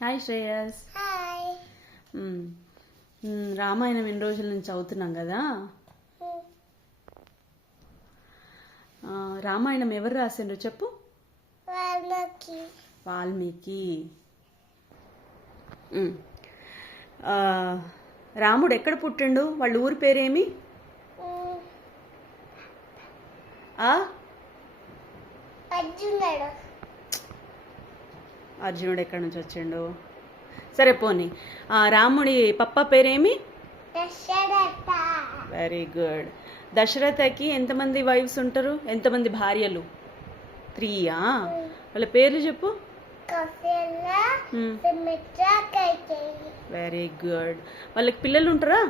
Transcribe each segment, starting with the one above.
Hi Shreyas. Hi. Ramayanam ఎన్ని రోజుల నుంచి చదువుతున్నాం కదా. రామాయణం ఎవరు రాసిండ్రు చెప్పు. వాల్మీకి. వాల్మీకి. రాముడు ఎక్కడ పుట్టిండు? వాళ్ళ ఊరి పేరేమి? అర్జునుడు. అర్జునుడు ఎక్కడి నుంచి వచ్చిండు? సరే పోనీ. రాముడి పప్ప పేరేమి? దశరథ. Very good. దశరథకి ఎంతమంది వైఫ్స్ ఉంటారు? ఎంతమంది భార్యలు? 3. వాళ్ళ పేర్లు చెప్పు. కౌసల్య, సుమిత్ర, కైకేయి. Very good. వాళ్ళకి పిల్లలు ఉంటారా?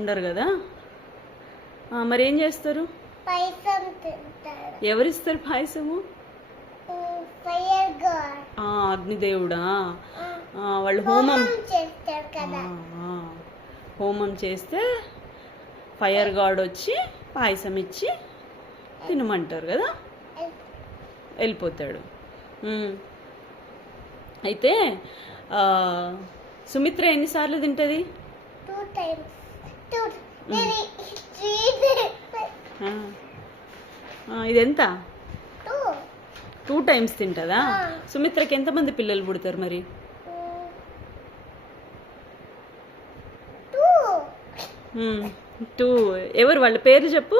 ఉండరు కదా. మరి ఏం చేస్తారు? పాయసం తింటారు. ఎవరిస్తారు పాయసము? Fire god. అగ్నిదేవుడా. వాళ్ళు హోమం చేస్తారు కదా. హోమం చేస్తే ఫైర్ గాడ్ వచ్చి పాయసం ఇచ్చి తినమంటారు కదా. వెళ్ళిపోతాడు. అయితే సుమిత్ర ఎన్నిసార్లు తింటది? 2 times. 2. ఇదెంత? 2. 2 times తింటదా? సుమిత్రకి ఎంతమంది పిల్లలు పుడతారు మరి? 2. ఎవరు వాళ్ళ పేరు చెప్పు.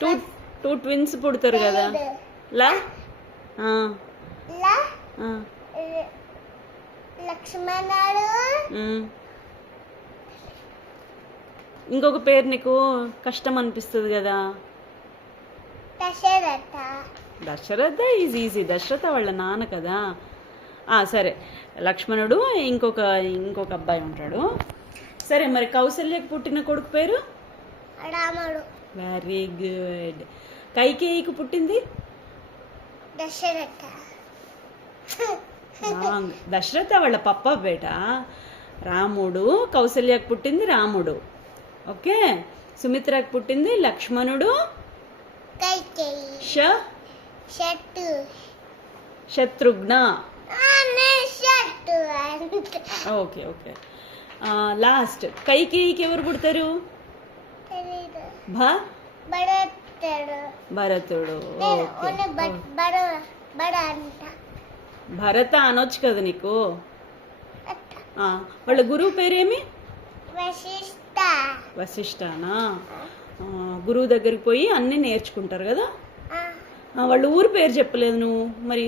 2 ట్విన్స్ పుడతారు కదా. లా లక్ష్మణుడు. ఇంకొక పేరు నీకు కష్టం అనిపిస్తుంది కదా. దశరథ. Dasharatha is easy. దశరథ వాళ్ళ నాన్న కదా. సరే, లక్ష్మణుడు, ఇంకొక అబ్బాయి ఉంటాడు. సరే, మరి కౌసల్యకు పుట్టిన కొడుకు పేరు? రాముడు. Very good. కైకేయికి పుట్టింది? దశరథ. దశరథ వాళ్ళ పప్ప బేట. రాముడు. కౌసల్యకు పుట్టింది రాముడు. ఓకే. సుమిత్రకు పుట్టింది లక్ష్మణుడు. కైకేయి. శత్రుఘ్న. ఓకే. లాస్ట్ కైకేయికి ఎవరు పుడతారు? భరతుడు. భరత అనొచ్చు కదా నీకు. వాళ్ళ గురువు పేరేమి? వశిష్ఠనా. గురువు దగ్గరికి పోయి అన్ని నేర్చుకుంటారు కదా. వాళ్ళ ఊరి పేరు చెప్పలేదు నువ్వు మరి.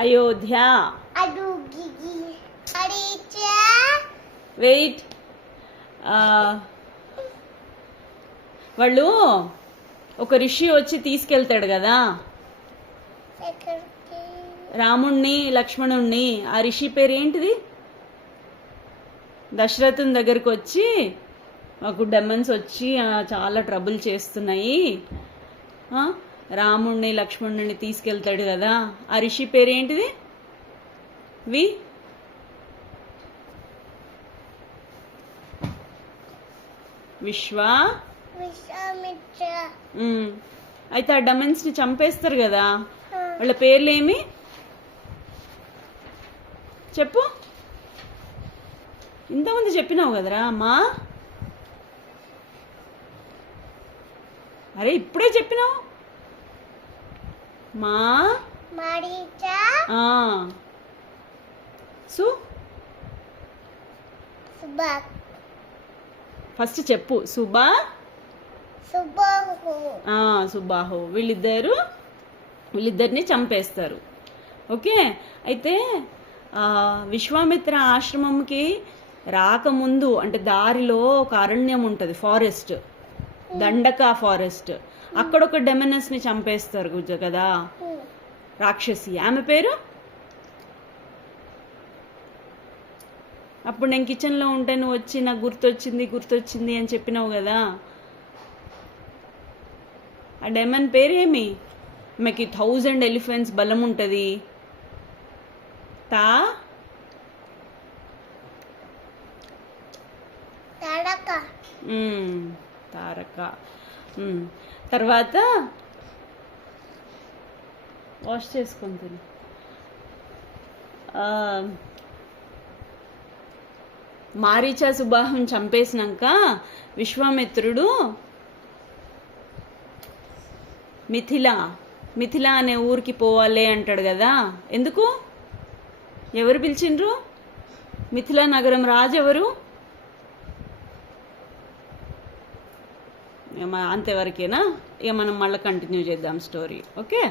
అయోధ్య. వెయిట్. వాళ్ళు ఒక ఋషి వచ్చి తీసుకెళ్తాడు కదా రాముణ్ణి లక్ష్మణుణ్ణి. ఆ ఋషి పేరు ఏంటిది? దశరథుని దగ్గరకు వచ్చి, మాకు డెమన్స్ వచ్చి చాలా ట్రబుల్ చేస్తున్నాయి, రాముణ్ణి లక్ష్మణుని తీసుకెళ్తాడు కదా. ఆ ఋషి పేరు ఏంటిది? విశ్వామిత్ర. అయితే ఆ డెమన్స్ ని చంపేస్తారు కదా. వాళ్ళ పేర్లేమి చెప్పు. ఇంతమంది చెప్పినావు కదరా అమ్మా. అరే ఇప్పుడే చెప్పినావు. ఫస్ట్ చెప్పు. సుబాహు. వీళ్ళిద్దరిని చంపేస్తారు. ఓకే. అయితే విశ్వామిత్ర ఆశ్రమంకి రాకముందు, అంటే దారిలో ఒక అరణ్యం ఉంటుంది, ఫారెస్ట్, దండక ఫారెస్ట్. అక్కడ ఒక డెమనస్ ని చంపేస్తారు కదా, రాక్షసి. ఆమె పేరు? అప్పుడు నేను కిచెన్లో ఉంటే నువ్వు వచ్చి నాకు గుర్తొచ్చింది అని చెప్పినావు కదా. ఆ డెమన్ పేరేమి? ఆమెకి 1000 ఎలిఫెంట్స్ బలం ఉంటుంది. తారక తారక. తర్వాత వాష్ చేసుకొని తిని. మారీచా సుబాహుని చంపేసినాక విశ్వామిత్రుడు మిథిల అనే ఊరికి పోవాలి అంటాడు కదా. ఎందుకు? ఎవరు పిలిచిండ్రు? మిథిలా నగరం రాజు ఎవరు? అంతవరకేనా? ఇక మనం మళ్ళీ కంటిన్యూ చేద్దాం స్టోరీ. ఓకే.